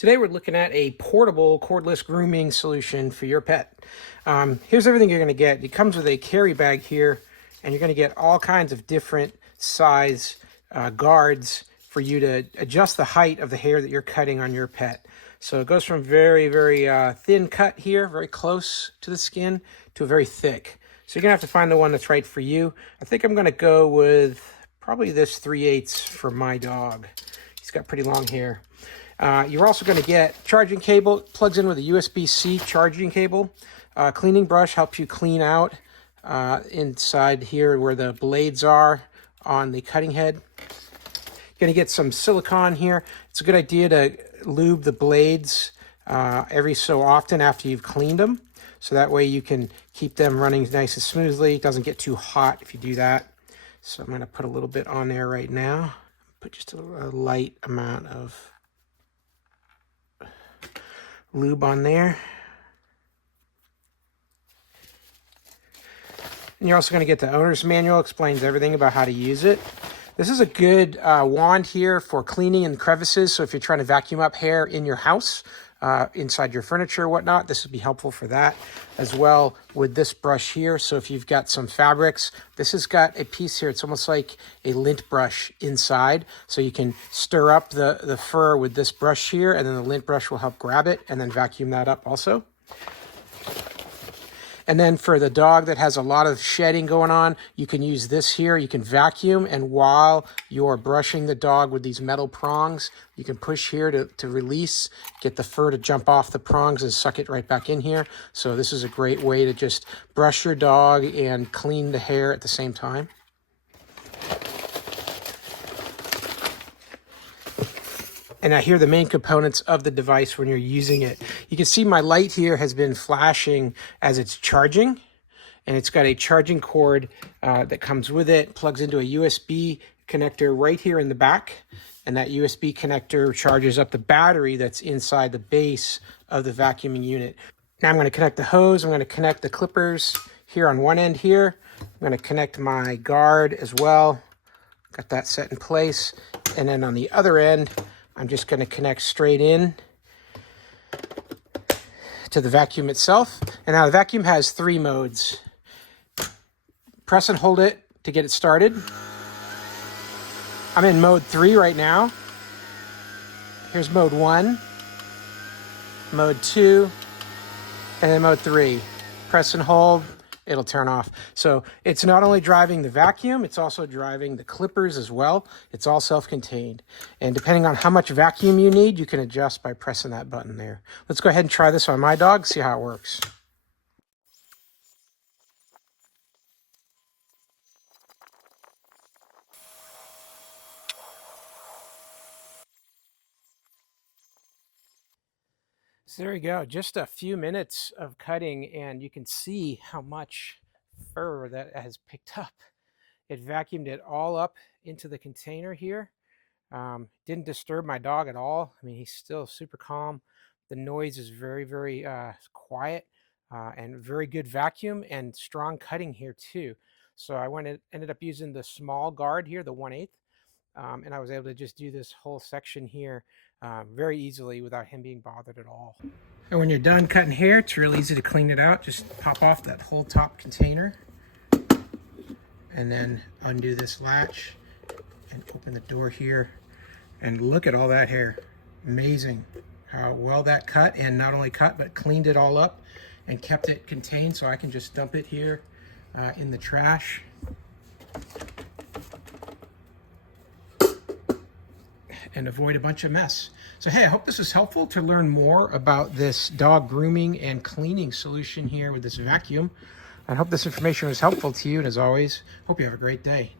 Today we're looking at a portable cordless grooming solution for your pet. Here's everything you're going to get. It comes with a carry bag here, and you're going to get all kinds of different size guards for you to adjust the height of the hair that you're cutting on your pet. So it goes from very thin cut here, very close to the skin, to a very thick. So you're going to have to find the one that's right for you. I think I'm going to go with probably this 3/8 for my dog. He's got pretty long hair. You're also going to get charging cable. It plugs in with a USB-C charging cable. Cleaning brush helps you clean out inside here where the blades are on the cutting head. You're going to get some silicone here. It's a good idea to lube the blades every so often after you've cleaned them. So that way you can keep them running nice and smoothly. It doesn't get too hot if you do that. So I'm going to put a little bit on there right now. Put just a light amount of lube on there. And you're also going to get the owner's manual. Explains everything about how to use it. This is a good wand here for cleaning in crevices. So if you're trying to vacuum up hair in your house, inside your furniture or whatnot, this would be helpful for that, as well with this brush here. So if you've got some fabrics, this has got a piece here. It's almost like a lint brush inside. So you can stir up the fur with this brush here, and then the lint brush will help grab it and then vacuum that up also. And then for the dog that has a lot of shedding going on, you can use this here. You can vacuum, and while you're brushing the dog with these metal prongs, you can push here to release, get the fur to jump off the prongs and suck it right back in here. So this is a great way to just brush your dog and clean the hair at the same time. And now here are the main components of the device when you're using it. You can see my light here has been flashing as it's charging, and it's got a charging cord that comes with it, plugs into a USB connector right here in the back, and that USB connector charges up the battery that's inside the base of the vacuuming unit. Now I'm going to connect the hose. I'm going to connect the clippers here on one end here. I'm going to connect my guard as well. Got that set in place. And then on the other end, I'm just going to connect straight in to the vacuum itself. And now the vacuum has 3 modes. Press and hold it to get it started. I'm in mode 3 right now. Here's mode 1, mode 2, and then mode 3. Press and hold, it'll turn off. So it's not only driving the vacuum, it's also driving the clippers as well. It's all self-contained. And depending on how much vacuum you need, you can adjust by pressing that button there. Let's go ahead and try this on my dog, see how it works. So there you go, just a few minutes of cutting, and you can see how much fur that has picked up. It vacuumed it all up into the container here. Didn't disturb my dog at all. I mean, he's still super calm. The noise is very quiet, and very good vacuum and strong cutting here too. So I ended up using the small guard here, the 1/8, and I was able to just do this whole section here very easily without him being bothered at all. And when you're done cutting hair, it's real easy to clean it out. Just pop off that whole top container and then undo this latch and open the door here. And look at all that hair. Amazing how well that cut, and not only cut, but cleaned it all up and kept it contained, so I can just dump it here in the trash. And avoid a bunch of mess. So hey, I hope this is helpful to learn more about this dog grooming and cleaning solution here with this vacuum. I hope this information was helpful to you, and as always, hope you have a great day.